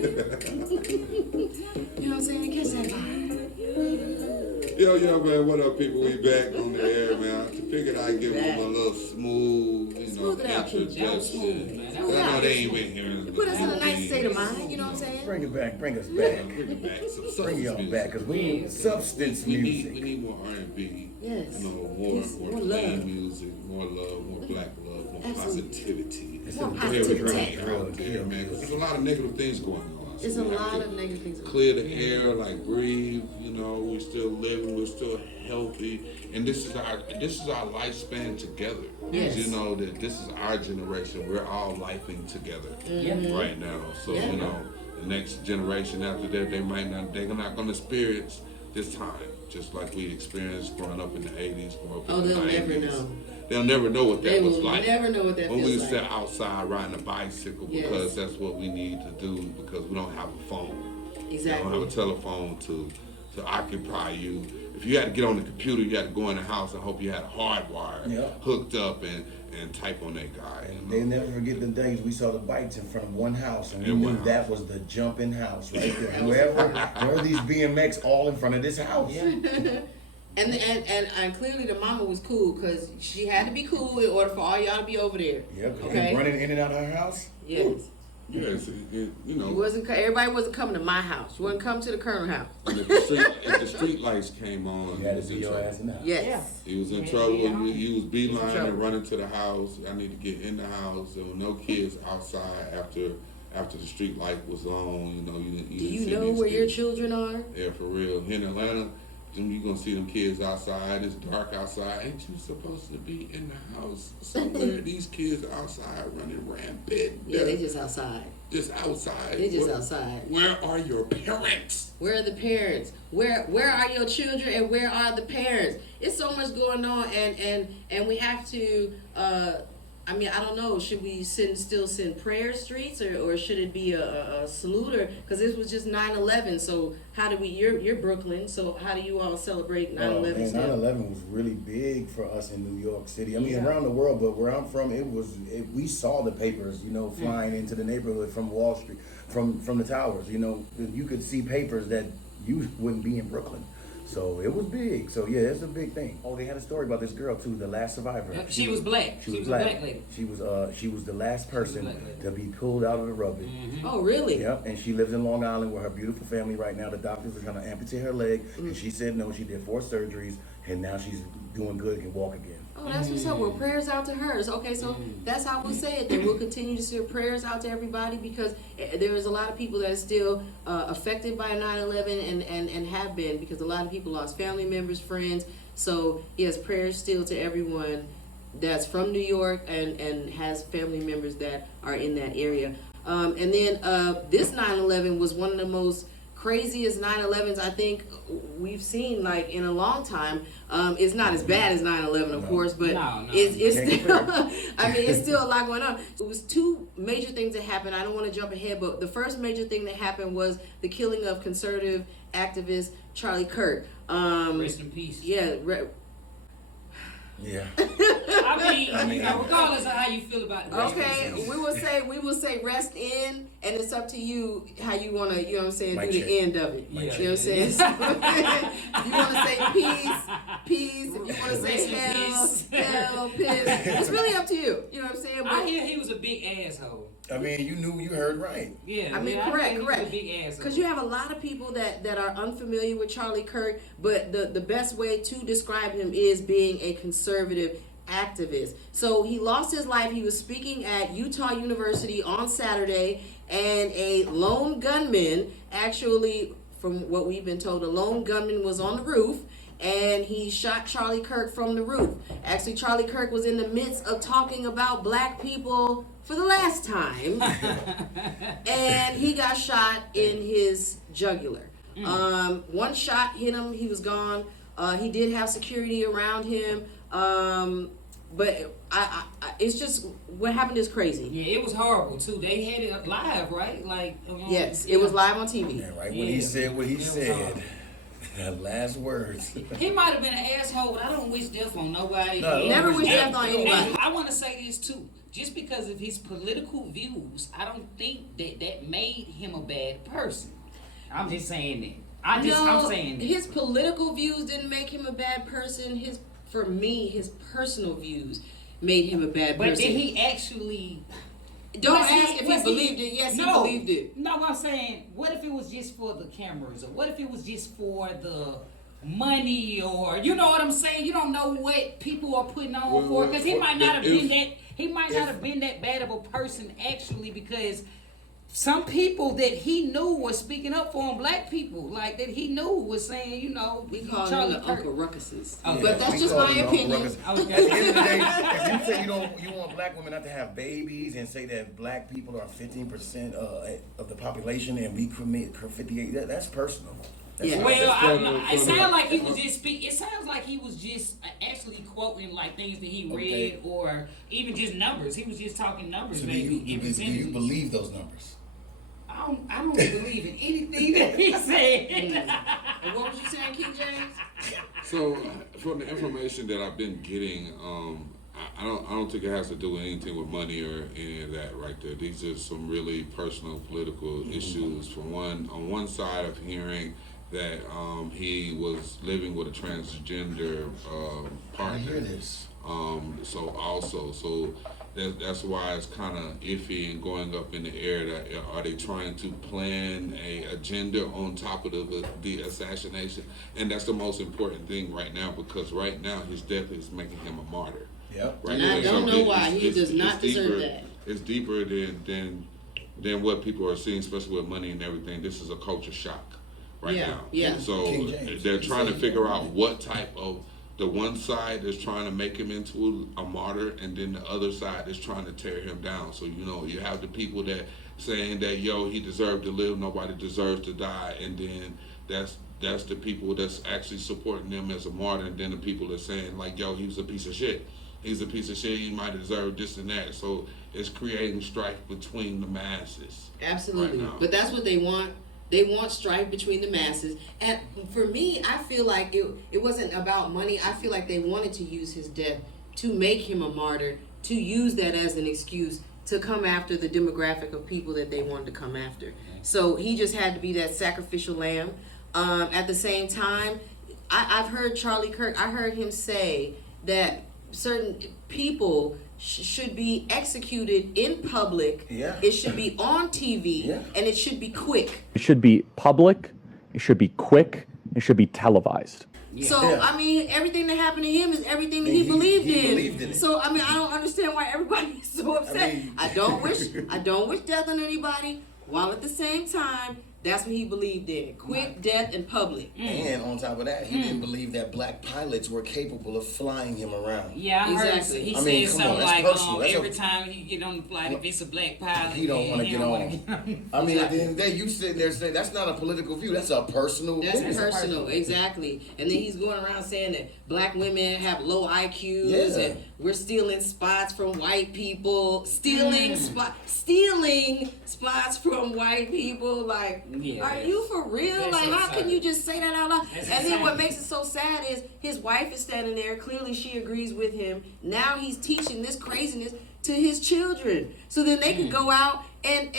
know what I'm saying? Catch that vibe. Yo, man, what up, people? We back on the air, man. I figured I'd give them a little smooth, introduction. I know they ain't been here. Put us in a nice state of mind, you know what I'm saying? Bring us back. Bring it back. Some Bring y'all music. back, because we need substance music. We need more R&B. Yes. More clean music, more love, more black love, more positivity. More positivity. Out there, man. There's a lot of negative things going on. There's a lot of negative things. Clear the air, like breathe. We're still living. We're still healthy, and this is our lifespan together. Yes. That this is our generation. We're all lifing together right now. So the next generation after that, they're not going to experience this time, just like we experienced growing up in the 80s, growing up in the 90s. Never know. They'll never know what that was like. Never know what that when feels we like. sit outside riding a bicycle, because that's what we need to do, because we don't have a phone. Exactly. You don't have a telephone to occupy you. If you had to get on the computer, you had to go in the house and hope you had a hard wire hooked up and type on that guy. They never forget the days we saw the bikes in front of one house, and we knew that was the jumping house right there. Whoever these BMX all in front of this house. Yeah. And clearly the mama was cool, because she had to be cool in order for all y'all to be over there. Yeah, okay. Running in and out of her house. Yes. Yes, everybody wasn't coming to my house. You wasn't coming to the Colonel house. And if the street lights came on, you had to see your ass in the house. Yes. He was in trouble. He was beelining and running to the house. I need to get in the house. There were no kids outside after the street light was on. Do you know where your children are? Yeah, for real. Here in Atlanta, you're going to see them kids outside. It's dark outside. Ain't you supposed to be in the house somewhere? These kids are outside running rampant. Yeah, they just outside. Just outside. They just outside. Where are your parents? Where are the parents? Where are your children, and where are the parents? It's so much going on, and we have to, I don't know, should we still send prayers, Streetz, or should it be a salute? Because this was just 9/11, so how do we, you're Brooklyn, so how do you all celebrate 9/11 still? 9/11 was really big for us in New York City. Around the world, but where I'm from, we saw the papers, flying into the neighborhood from Wall Street, from the towers. You could see papers that you wouldn't be in Brooklyn. So it was big. So yeah, it's a big thing. Oh, they had a story about this girl too, the last survivor. She was black. She was a black lady. She was the last person to be pulled out of the rubble. Mm-hmm. Oh, really? Yep. And she lives in Long Island with her beautiful family right now. The doctors are trying to amputate her leg, and she said no. She did 4 surgeries, and now she's doing good and can walk again. Oh, that's what's up. Well, prayers out to hers. Okay, so that's how we'll say it. Then we'll continue to send prayers out to everybody, because there is a lot of people that are still affected by 9/11 and have been, because a lot of people lost family members, friends. So yes, prayers still to everyone that's from New York and has family members that are in that area. And then this 9/11 was one of the most craziest 9/11s I think we've seen in a long time. It's not as bad as 9/11, of course, but it's still it's still a lot going on. It was 2 major things that happened. I don't want to jump ahead, but the first major thing that happened was the killing of conservative activist Charlie Kirk. Rest in peace. Yeah. Regardless of how you feel about it. Okay, we will say rest in, and it's up to you how you want to, do the end of it. You know what I'm saying? If you want to say peace. If you want to say hell, piss. It's really up to you. You know what I'm saying? But I hear he was a big asshole. You heard right. Yeah. Correct. He was a big asshole. Because you have a lot of people that are unfamiliar with Charlie Kirk, but the best way to describe him is being a conservative activist. So he lost his life. He was speaking at Utah University on Saturday, and a lone gunman, actually, from what we've been told, a lone gunman was on the roof, and he shot Charlie Kirk from the roof. Actually, Charlie Kirk was in the midst of talking about black people for the last time, and he got shot in his jugular. One shot hit him, he was gone. He did have security around him, but it's just, what happened is crazy. Yeah, it was horrible too. They had it live, right? Yes, it was live on TV. Yeah, right. When he said what he said. Last words. He might have been an asshole, but I don't wish death on nobody. Never wish death on anybody. I want to say this too. just because of his political views, I don't think that made him a bad person. I'm just saying that. I'm saying that. His political views didn't make him a bad person. For me, his personal views made him a bad person. But did he actually? Don't ask if he believed it. Yes, he believed it. No, I'm saying, what if it was just for the cameras, or what if it was just for the money, or you know what I'm saying? You don't know what people are putting on for, because he might not have been that. He might not have been that bad of a person actually, because some people that he knew were speaking up for him, black people, like that he knew was saying, you know, we call Charlie him Kirk. Uncle Ruckuses. Okay. But that's just my opinion. At the end of the day, if you say you want black women not to have babies and say that black people are 15% of the population and we commit 58, that's personal. That's Yeah. Well, it sounds like he was just It sounds like he was just actually quoting like things that he read, or even just numbers. He was just talking numbers. So maybe do you believe those numbers? I don't believe in anything that he said. And what was you saying, King James? So, from the information that I've been getting, I don't think it has to do with anything with money or any of that right there. These are some really personal political issues. On one side of hearing that he was living with a transgender partner. I hear this. So that's why it's kind of iffy and going up in the air. That are they trying to plan a agenda on top of the assassination? And that's the most important thing right now, because right now his death is making him a martyr. Yep. Right And now, I don't know why. He does not deserve deeper, that. It's deeper than what people are seeing, especially with money and everything. This is a culture shock right now. Yeah. So they're trying to figure out what type of. The one side is trying to make him into a martyr, and then the other side is trying to tear him down. So, you know, you have the people that saying that, he deserved to live, nobody deserves to die, and then that's the people that's actually supporting him as a martyr, and then the people that saying, like, he was a piece of shit. He's a piece of shit, he might deserve this and that. So it's creating strife between the masses. Absolutely. Right now. But that's what they want. They want strife between the masses. And for me, I feel like it wasn't about money. I feel like they wanted to use his death to make him a martyr, to use that as an excuse to come after the demographic of people that they wanted to come after. So he just had to be that sacrificial lamb. At the same time, I've heard Charlie Kirk, I heard him say that certain people should be executed in public. Yeah. It should be on TV, and it should be quick. It should be public, it should be quick, it should be televised. So, I mean, everything that happened to him is everything that he believed in. Believed in it. So, I mean, I don't understand why everybody is so upset. I don't wish death on anybody, while at the same time, that's what he believed in. Quick death in public. And on top of that, he didn't believe that black pilots were capable of flying him around. Yeah, I heard Exactly. he I mean, said come on, something that's like, personal. That's every time he get on the flight, if it's a black pilot, He don't want to get on. I mean, at the end of the day, you sitting there saying that's not a political view. That's a personal. That's opinion. personal, exactly. And then he's going around saying that black women have low IQs and we're stealing spots from white people, stealing spots from white people. Like, are you for real? Like, how can you just say that out loud? And then what makes it so sad is his wife is standing there. Clearly, she agrees with him. Now he's teaching this craziness to his children, so then they can go out and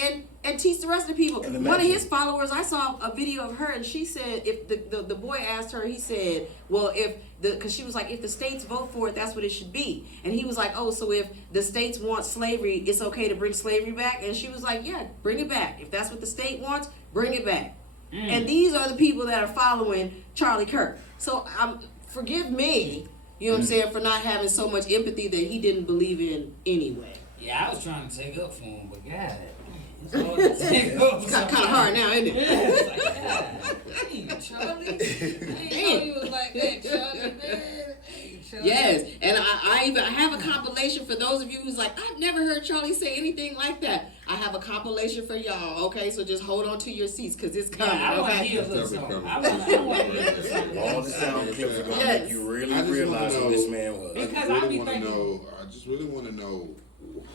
teach the rest of the people. One of his followers, I saw a video of her, and she said, if the boy asked her, he said, well, because she was like, if the states vote for it, that's what it should be. And he was like, oh, so if the states want slavery, it's okay to bring slavery back? And she was like, yeah, bring it back. If that's what the state wants, bring it back. And these are the people that are following Charlie Kirk. So forgive me, you know what I'm saying, for not having so much empathy that he didn't believe in anyway. Yeah, I was trying to take up for him, but God, it's hard to take up. It's kind of hard now, isn't it? Yeah, it's like, God, dang, Charlie. I didn't know you was like that, Charlie, man. Hey, Charlie. Yes, and I have a compilation for those of you who's like, I've never heard Charlie say anything like that. I have a compilation for y'all, okay? So just hold on to your seats, because it's coming, I want to okay? hear this song. I want to hear this song. All the sound clips are gonna Yes. make you really I just realize wanna who know- this man was. Because I just really want to know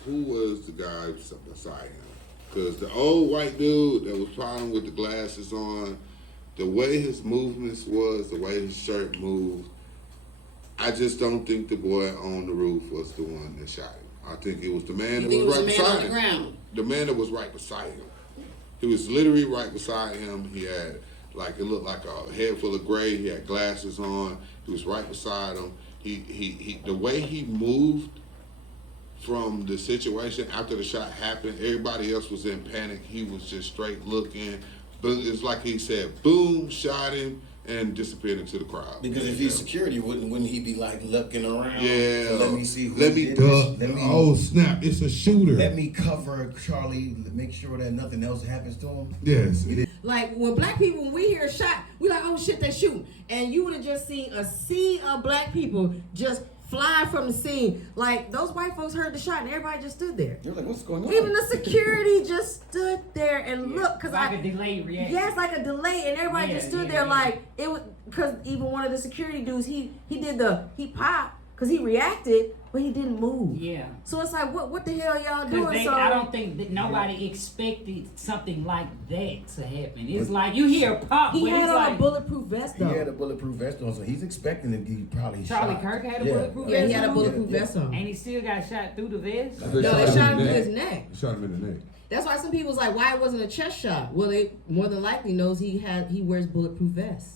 who was the guy beside him. Because the old white dude that was following with the glasses on, the way his movements was, the way his shirt moved, I just don't think the boy on the roof was the one that shot him. I think it was the man You that think it was was right the man on beside the him. ground? The man that was right beside him. He was literally right beside him. He had it looked like a head full of gray. He had glasses on. He was right beside him. He the way he moved from the situation after the shot happened, everybody else was in panic. He was just straight looking. But it's like he said, boom, shot him, and disappeared into the crowd. Because if he's security, wouldn't he be like looking around? Yeah. Let me see who Let me did duck. this. Oh snap! It's a shooter. Let me cover Charlie. Make sure that nothing else happens to him. Yes. Like when black people, when we hear a shot, we like, oh shit, they shooting. And you would have just seen a sea of black people just fly from the scene. Like those white folks heard the shot and everybody just stood there. You're like, what's going on? Even the security just stood there and looked, cause like a delayed reaction. Yes, like a delay, and everybody just stood there like it was. Cause even one of the security dudes, he popped, cause he reacted, but he didn't move. Yeah. So it's like, what the hell y'all doing? I don't think that nobody expected something like that to happen. It's like you hear a pop, He but had it's on like a bulletproof vest though. He had a bulletproof vest on, so he's expecting to be probably Charlie shot. Kirk had a bulletproof Yeah, vest he had a on? bulletproof vest on. And he still got shot through the vest. No, they shot him in his neck. Shot him in the neck. That's why some people's like, why it wasn't a chest shot? Well, they more than likely knows he wears bulletproof vests.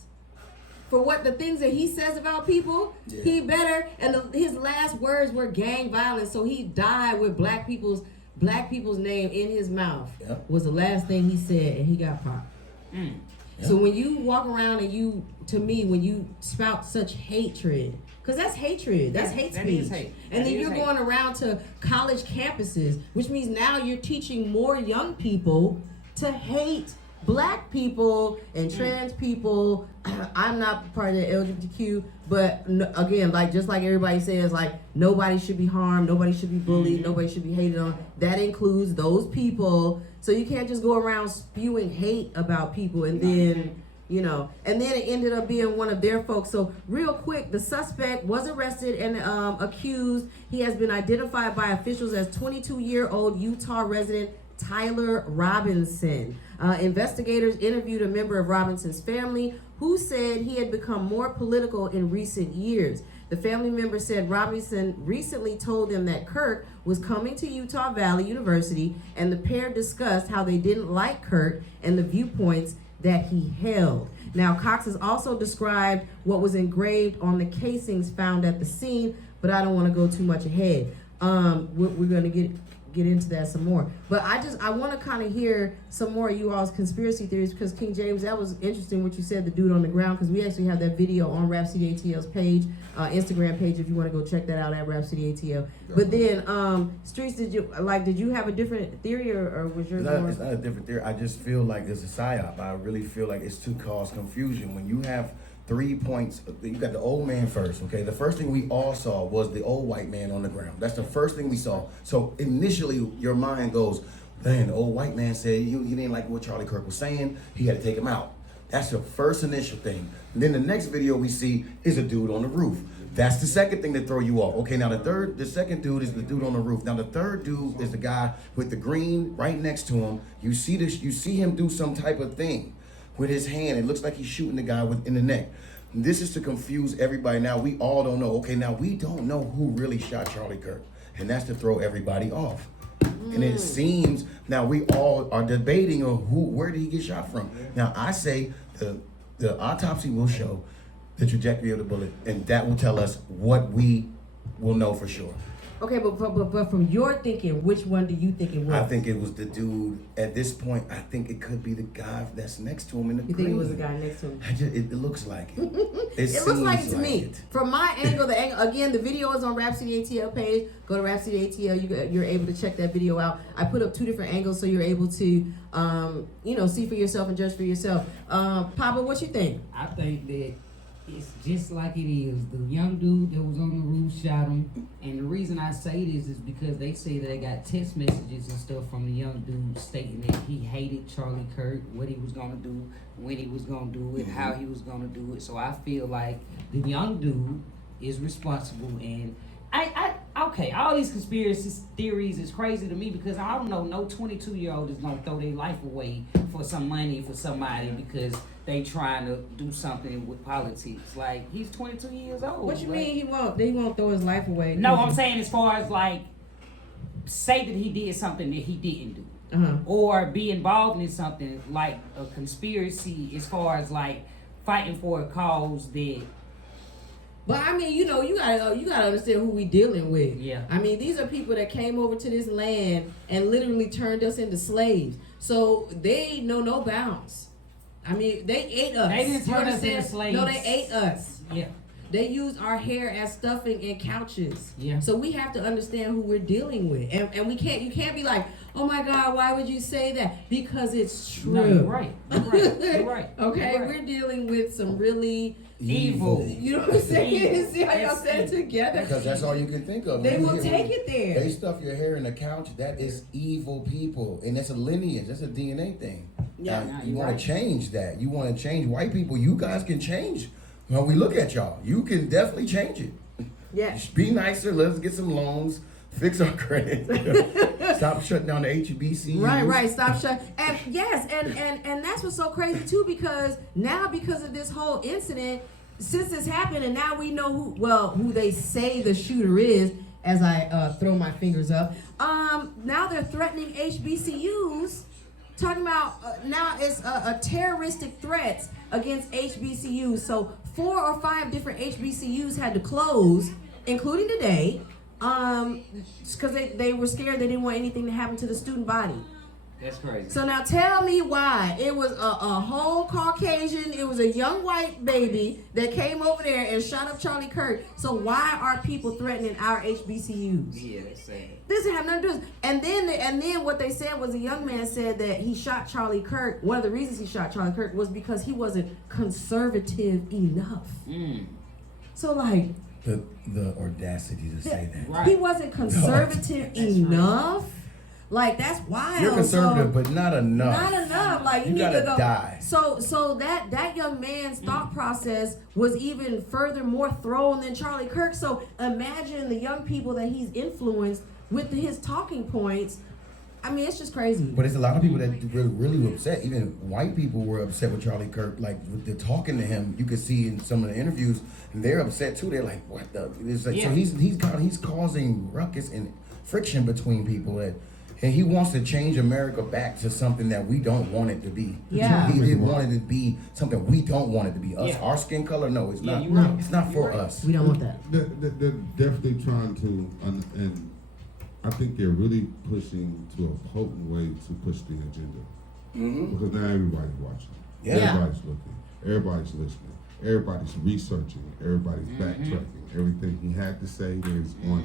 For what the things that he says about people, he better. And his last words were gang violence, so he died with black people's name in his mouth. Yep. Was the last thing he said, and he got popped. Yep. So when you walk around and when you spout such hatred, because that's hatred, that's hate that speech. is hate. And That then is you're hate. going around to college campuses, which means now you're teaching more young people to hate black people and trans people. I'm not part of the LGBTQ, but again, like just like everybody says, like nobody should be harmed, nobody should be bullied, nobody should be hated on. That includes those people. So you can't just go around spewing hate about people and then, and then it ended up being one of their folks. So real quick, the suspect was arrested and accused. He has been identified by officials as 22-year-old Utah resident Tyler Robinson. Investigators interviewed a member of Robinson's family who said he had become more political in recent years. The family member said Robinson recently told them that Kirk was coming to Utah Valley University, and the pair discussed how they didn't like Kirk and the viewpoints that he held. Now, Cox has also described what was engraved on the casings found at the scene, but I don't want to go too much ahead. We're going to get into that some more, but I want to kind of hear some more of you all's conspiracy theories, because King James, that was interesting what you said, the dude on the ground, because we actually have that video on Rhapsody ATL's page, Instagram page, if you want to go check that out at Rhapsody ATL. But then Streetz, did you have a different theory, or was yours more? It's not a different theory. I just feel like it's a psyop. I really feel like it's to cause confusion. When you have 3 points, you got the old man first, okay? The first thing we all saw was the old white man on the ground. That's the first thing we saw. So initially, your mind goes, man, the old white man said he didn't like what Charlie Kirk was saying. He had to take him out. That's the first initial thing. And then the next video we see is a dude on the roof. That's the second thing that throw you off. Okay, now the second dude is the dude on the roof. Now the third dude is the guy with the green right next to him. You see him do some type of thing with his hand. It looks like he's shooting the guy in the neck. This is to confuse everybody. Now we all don't know. Okay, now we don't know who really shot Charlie Kirk, and that's to throw everybody off. And it seems now we all are debating on where did he get shot from. Now I say the autopsy will show the trajectory of the bullet, and that will tell us what we will know for sure. Okay, but from your thinking, which one do you think it was? I think it was the dude. At this point, I think it could be the guy that's next to him in the You think it was the guy next to him? It looks like it. It looks like it to me. From my angle, again, the video is on Rhapsody ATL page. Go to Rhapsody ATL. You're able to check that video out. I put up 2 different angles so you're able to, see for yourself and judge for yourself. Papa, what you think? I think that it's just like it is. The young dude that was on the roof shot him. And the reason I say this is because they say that they got text messages and stuff from the young dude stating that he hated Charlie Kirk, what he was going to do, when he was going to do it, how he was going to do it. So I feel like the young dude is responsible. And okay, all these conspiracy theories is crazy to me, because I don't know, no 22-year-old is going to throw their life away for some money for somebody because they trying to do something with politics. Like, he's 22 years old. What you mean he won't throw his life away? No, I'm saying as far as like say that he did something that he didn't do. Uh-huh. Or be involved in something like a conspiracy as far as like fighting for a cause that. But I mean, you gotta understand who we dealing with. Yeah. I mean, these are people that came over to this land and literally turned us into slaves. So they know no bounds. I mean, they ate us. They didn't You turn us understand? into slaves. No, they ate us. Yeah. They used our hair as stuffing and couches. Yeah. So we have to understand who we're dealing with. And you can't be like, oh my God, why would you say that? Because it's true. No, you're right. You're right. You're right. Okay, You're right. we're dealing with some really Evil. You know what I'm saying? Evil. See how y'all That's said evil. together? Because that's all you can think of. They When will you- take it there. They stuff your hair in the couch. That is evil people, and that's a lineage. That's a DNA thing. Yeah. Now, Nah, you you're want right. to change that. You want to change white people. You guys can change. When we look at y'all, you can definitely change it. Yeah. Just be nicer. Let's get some loans. Fix our credit. Stop shutting down the HBCUs. Right. Stop shut. And yes, and that's what's so crazy too, because now because of this whole incident, since this happened, and now we know who they say the shooter is. As I throw my fingers up, now they're threatening HBCUs, talking about now it's a terroristic threats against HBCUs. So 4 or 5 different HBCUs had to close, including today. Because they were scared they didn't want anything to happen to the student body. That's crazy. So now tell me why. It was a whole Caucasian, it was a young white baby that came over there and shot up Charlie Kirk. So why are people threatening our HBCUs? Yeah, that's sad. This didn't have nothing to do with it. And then what they said was a young man said that he shot Charlie Kirk. One of the reasons he shot Charlie Kirk was because he wasn't conservative enough. So like, The audacity to say that. Right. he wasn't conservative enough. Like, that's wild. You're conservative, So- but not enough. Not enough. Like, you You need gotta to go. die. So that young man's thought process was even further more thrown than Charlie Kirk. So imagine the young people that he's influenced with his talking points. I mean, it's just crazy. But it's a lot of people that really were upset. Even white people were upset with Charlie Kirk. Like, with the talking to him, you could see in some of the interviews, and they're upset too. They're like, "What the?" It's like, Yeah. So he's causing ruckus and friction between people, and he wants to change America back to something that we don't want it to be. Yeah. He wanted it to be something we don't want it to be. Us, Yeah. our skin color, no, it's Yeah, not. you're right. It's not for You're right. us. We don't want that. They're definitely trying to, and I think they're really pushing to a potent way to push the agenda. Because now everybody's watching. Yeah. Everybody's looking. Everybody's listening. Everybody's researching. Everybody's backtracking. Everything he had to say,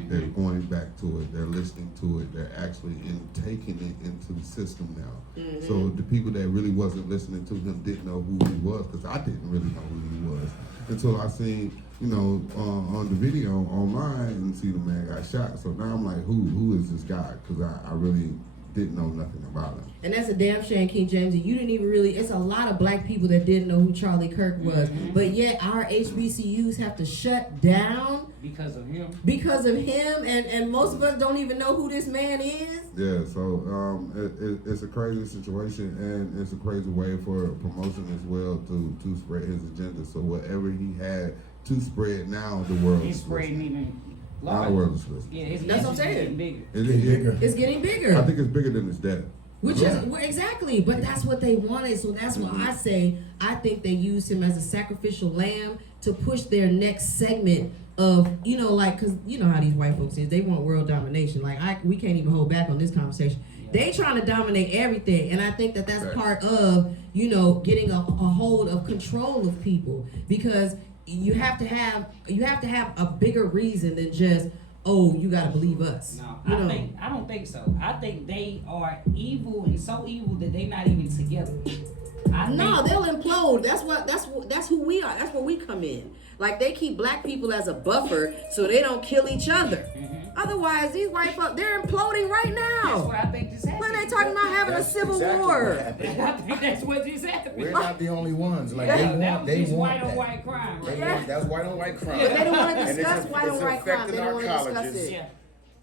they're going back to it. They're listening to it. They're actually taking it into the system now. So the people that really wasn't listening to him didn't know who he was, because I didn't really know who he was until I seen, on the video online and see the man got shot. So now I'm like, who is this guy? Because I really didn't know nothing about him. And that's a damn shame, King James. You didn't even really, it's a lot of black people that didn't know who Charlie Kirk was. But yet our HBCUs have to shut down Because of him. because of him. And most of us don't even know who this man is. Yeah, so it's a crazy situation, and it's a crazy way for promotion as well to spread his agenda. So whatever he had to spread, now the world He's is spreading listening. even Now larger. the world is listening. Yeah, his That's what I'm message is saying. getting bigger. It's getting bigger. I think it's bigger than his death. Which Yeah. is exactly, but that's what they wanted. So that's why I say I think they used him as a sacrificial lamb to push their next segment of, because you know how these white folks is. They want world domination. Like we can't even hold back on this conversation. They trying to dominate everything, and I think that that's part of getting a hold of control of people, because you have to have a bigger reason than just, oh, you gotta believe us. No, I don't think so. I think they are evil, and so evil that they not even together. No, they'll implode. That's who we are. That's where we come in. Like, they keep black people as a buffer so they don't kill each other. Otherwise, these white folks, they're imploding right That's now. what I think just happened. When they talking about having a That's civil exactly war. what happened. I think that's what just happened. We're not the only ones. Like, Yeah, they that was just want white on that. white crime. They Right? want- That's white on white crime. But they don't want to And discuss it's white on white crime. affecting They our don't want to discuss colleges. it. Yeah.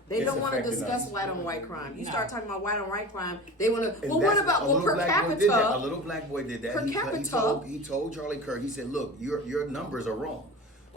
They It's don't want to affecting discuss us. white on white crime. You No. start talking about white on white crime, they want to. And Well, what that's- about a little per black boy did that. A capita? little black boy did that. Per He capita. told Charlie Kirk. He said, "Look, your numbers are wrong.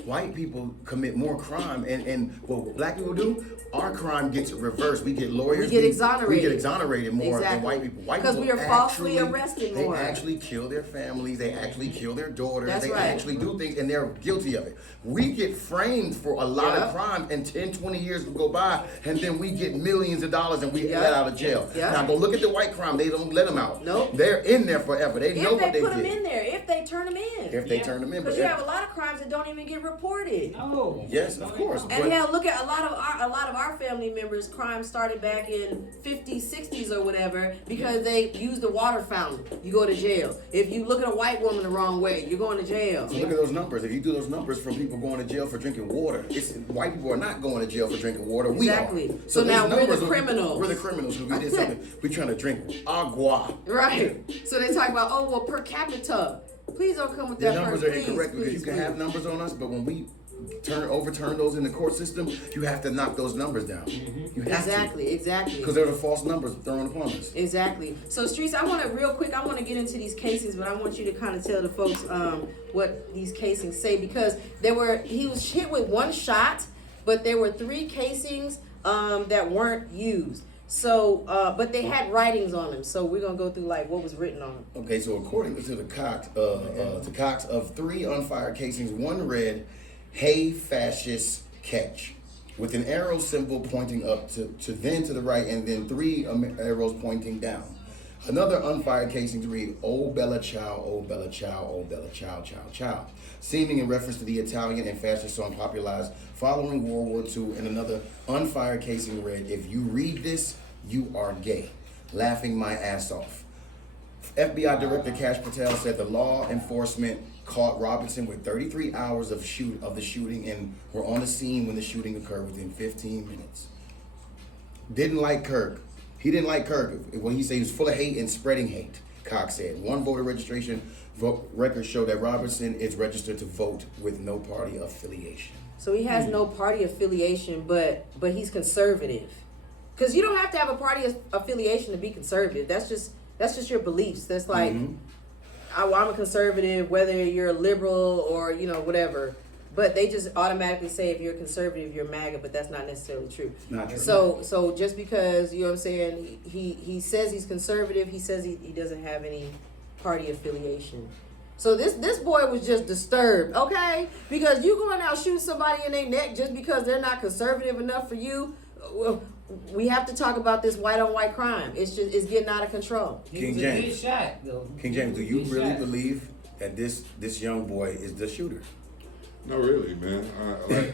white people commit more crime, and what black people do, our crime gets reversed. We get lawyers. We get exonerated. We get exonerated more than Exactly. white people. White Because people we are falsely actually- arrested more. They actually kill their families. They actually kill their daughters. That's they right. actually do things, and they're guilty of it. We get framed for a lot of crime, and 10, 20 years will go by, and then we get millions of dollars, and we get let out of jail. Yep. Now go look at the white crime. They don't let them out. Nope. They're in there forever. They know If what they they put them did. in there, if they turn them in. If they turn them in, Because you have a lot of crimes that don't even get reported. Oh. yes, of course. And but- hell, look at a lot of our family members' crimes started back in 50s, 60s or whatever because they used the water fountain. You go to jail. If you look at a white woman the wrong way, you're going to jail. So look at those numbers. If you do those numbers from people going to jail for drinking water, white people are not going to jail for drinking water. We Exactly. are. So those now we're the numbers criminals. We're the criminals because we did something. We're trying to drink agua. Right. So they talk about, oh, well, per capita. Please don't come with The that. numbers per- are incorrect please, because you can have numbers on us, but when we overturn those in the court system, you have to knock those numbers down. You have Exactly. because they're the false numbers thrown upon us. Exactly. So, Streetz, I want to real quick. I want to get into these cases, but I want you to kind of tell the folks what these casings say because he was hit with one shot, but there were 3 casings that weren't used. So, but they had writings on them. So we're gonna go through like what was written on them. Okay, so according to the Kxng, of 3 unfired casings, 1 read, "Hey, fascist, catch," with an arrow symbol pointing up to the right, and then 3 arrows pointing down. Another unfired casing read, "Oh Bella Ciao, oh Bella Ciao, oh Bella Ciao, Ciao, Ciao," seeming in reference to the Italian and fascist song popularized following World War II. And another unfired casing read, "If you read this, you are gay," laughing my ass off. FBI Director Kash Patel said the law enforcement caught Robinson with 33 hours of the shooting and were on the scene when the shooting occurred within 15 minutes. Didn't like Kirk. He didn't like Kirk. When he said he was full of hate and spreading hate, Cox said. 1 voter registration records show that Robinson is registered to vote with no party affiliation. So he has no party affiliation, but he's conservative. Because you don't have to have a party affiliation to be conservative. That's just your beliefs. That's like, I'm a conservative, whether you're a liberal or whatever. But they just automatically say if you're a conservative, you're MAGA, but that's not necessarily true. Not true. So just because, you know what I'm saying, he says he's conservative, he says he doesn't have any party affiliation. So this boy was just disturbed, okay? Because you going out shooting somebody in their neck just because they're not conservative enough for you. Well, we have to talk about this white on white crime. It's getting out of control. King It was a James. good shot, though. King James, do you Good really shot. believe that this young boy is the shooter? No, really, man.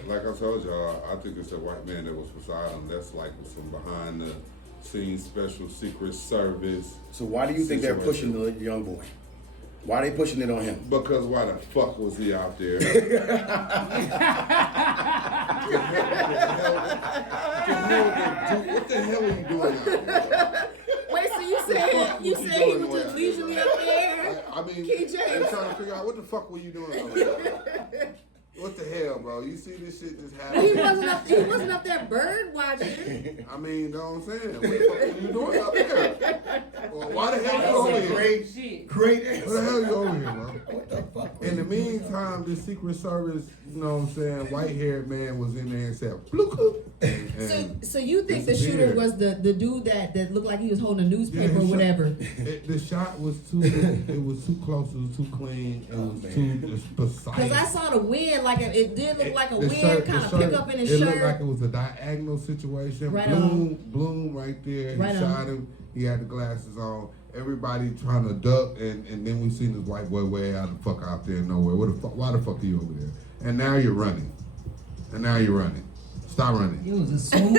Like I told y'all, I think it's a white man that was beside him. That's like some behind the scenes special secret service. So why do you think they're situation. pushing the young boy? Why are they pushing it on him? Because why the fuck was he out there? What the hell are you doing out there? Wait, so you said he was just leisurely up there? I mean, King James. I'm trying to figure out what the fuck were you doing over there? What the hell, bro? You see this shit just happen? He wasn't up there bird watching. I mean, know what I'm saying? What the fuck are you doing out there? Well, why the hell you over here? Shit. Great What answer. the hell you over here, bro? What the fuck? In the meantime, the Secret Service, you know what I'm saying, white-haired man was in there and said, "Bloop." So you think the shooter disappeared. was the dude that looked like he was holding a newspaper or he shot- whatever? The shot was too, it was too close, it was too clean, it was too just precise. Because I saw the wind, like it did look like a The wind shirt- kind the of shirt, pick up in his it shirt. looked like it was a diagonal situation. Right Bloom right there. Right He on. shot him. He had the glasses on. Everybody trying to duck, and then we seen this white boy way out the fuck out there nowhere. What the fuck? Why the fuck are you over there? And now you're running. Stop running. It was a swoop.